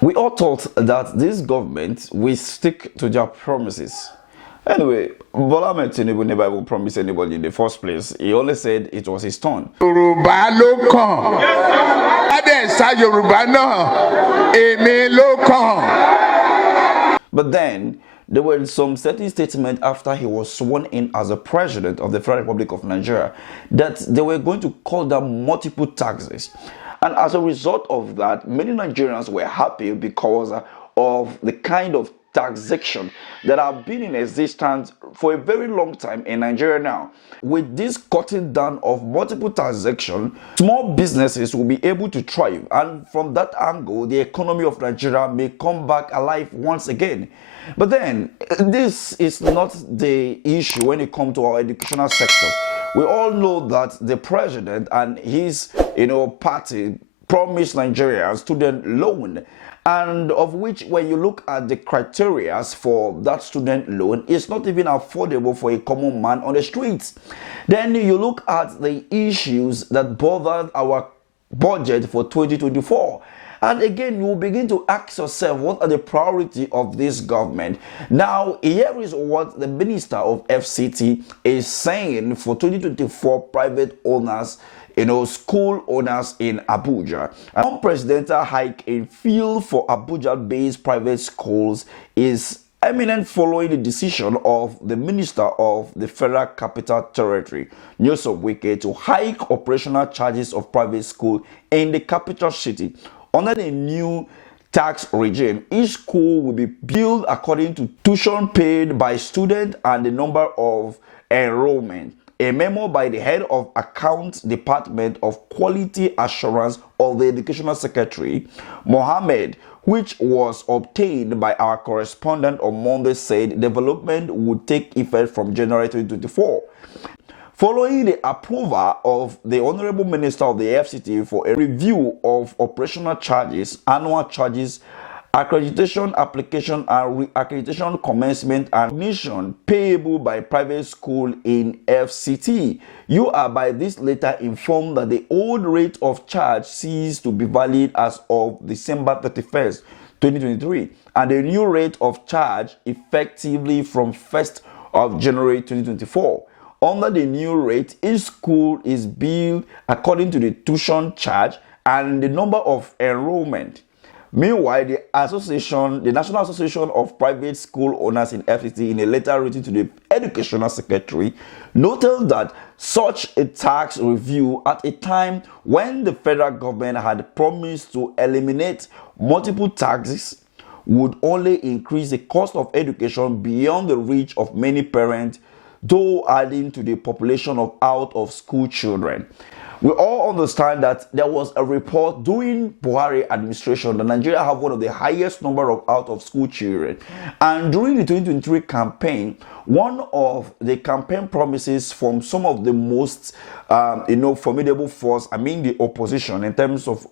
We all thought that this government will stick to their promises. Anyway, Bola Ahmed Tinubu never even promised anybody in the first place. He only said it was his turn. Yorùbá ló kàn. Adẹ́sà Yorùbá náà, èmi ló kàn. But then, there were some certain statements after he was sworn in as the president of the Federal Republic of Nigeria that they were going to call down multiple taxes. And as a result of that, many Nigerians were happy because of the kind of taxation that have been in existence for a very long time in Nigeria now. With this cutting down of multiple taxation, small businesses will be able to thrive, and from that angle, the economy of Nigeria may come back alive once again. But then, this is not the issue when it comes to our educational sector. We all know that the president and his party promised Nigerians student loan, and of which, when you look at the criteria for that student loan, it's not even affordable for a common man on the streets. Then you look at the issues that bothered our budget for 2024. And again, you will begin to ask yourself, what are the priorities of this government? Now, here is what the Minister of FCT is saying for 2024 private owners, school owners in Abuja. An unprecedented hike in fuel for Abuja-based private schools is eminent following the decision of the Minister of the Federal Capital Territory, News of Wike, to hike operational charges of private school in the capital city. Under the new tax regime, each school will be billed according to tuition paid by student and the number of enrollment. A memo by the head of Accounts Department of Quality Assurance of the Educational Secretary, Mohammed, which was obtained by our correspondent on Monday, said development would take effect from January 2024. Following the approval of the Honorable Minister of the FCT for a review of operational charges, annual charges, accreditation application and re-accreditation commencement and admission payable by private school in FCT, you are by this letter informed that the old rate of charge ceased to be valid as of December 31st, 2023, and the new rate of charge effectively from 1st of January 2024. Under the new rate, each school is billed according to the tuition charge and the number of enrollment. Meanwhile, the National Association of Private School Owners in FCT, in a letter written to the Educational Secretary, noted that such a tax review at a time when the federal government had promised to eliminate multiple taxes would only increase the cost of education beyond the reach of many parents, though adding to the population of out-of-school children. We all understand that there was a report during Buhari administration that Nigeria have one of the highest number of out-of-school children. And during the 2023 campaign, one of the campaign promises from some of the most formidable force, the opposition, in terms of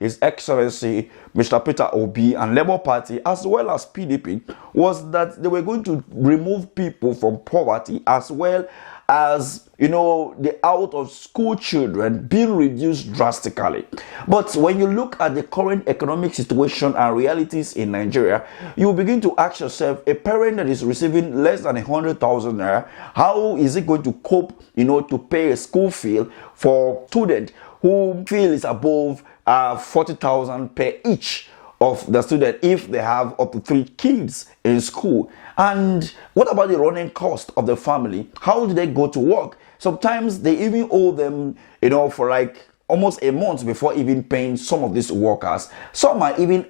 His Excellency Mr. Peter Obi and Labour Party, as well as PDP, was that they were going to remove people from poverty, as well as the out-of-school children being reduced drastically. But when you look at the current economic situation and realities in Nigeria, you begin to ask yourself, a parent that is receiving less than 100,000 naira, how is it going to cope, to pay a school fee for student who feel is above 40,000 per each of the student if they have up to 3 kids in school? And what about the running cost of the family? How do they go to work? Sometimes they even owe them, for like almost a month before even paying some of these workers. Some are even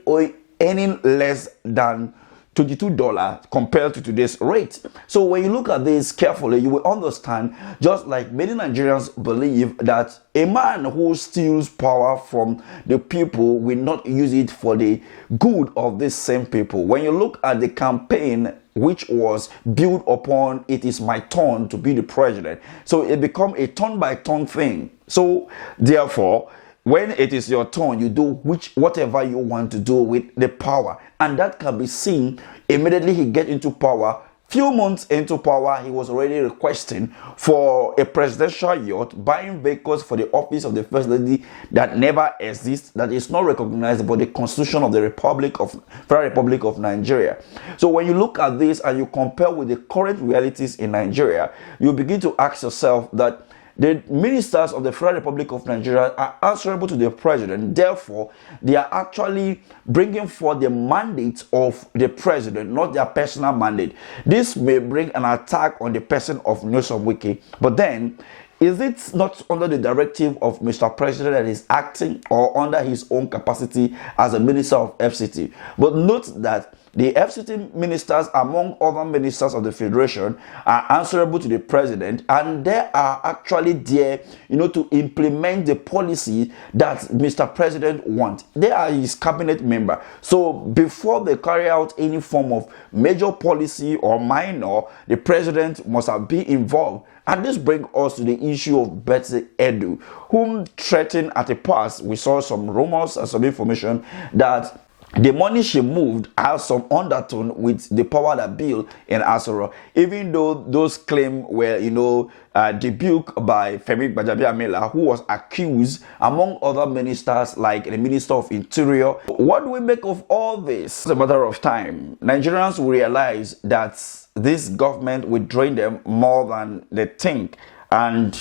earning less than $22 compared to today's rate. So when you look at this carefully, you will understand, just like many Nigerians believe, that a man who steals power from the people will not use it for the good of these same people. When you look at the campaign, which was built upon "it is my turn to be the president," so it become a turn-by-turn thing. So therefore, when it is your turn, you do whatever you want to do with the power, and that can be seen immediately he gets into power. Few months into power, he was already requesting for a presidential yacht, buying vehicles for the office of the First Lady that never exists, that is not recognized by the Constitution of the Federal Republic of Nigeria. So when you look at this and you compare with the current realities in Nigeria, you begin to ask yourself that the ministers of the Federal Republic of Nigeria are answerable to the president. Therefore, they are actually bringing forth the mandate of the president, not their personal mandate. This may bring an attack on the person of Wike, but then, is it not under the directive of Mr. President that is acting, or under his own capacity as a minister of FCT? But note that the FCT ministers, among other ministers of the Federation, are answerable to the president, and they are actually there, to implement the policy that Mr. President wants. They are his cabinet member. So before they carry out any form of major policy or minor, the president must be involved. And this brings us to the issue of Betsy Edu, whom threatened at the past. We saw some rumors and some information that the money she moved has some undertone with the power that bill in Asoro, even though those claims were, debunked by Femi Gbajabiamila, who was accused, among other ministers, like the Minister of Interior. What do we make of all this? It's a matter of time. Nigerians will realize that this government will drain them more than they think, and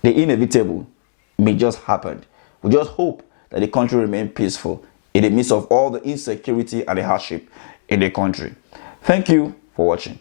the inevitable may just happen. We just hope that the country remains peaceful in the midst of all the insecurity and the hardship in the country. Thank you for watching.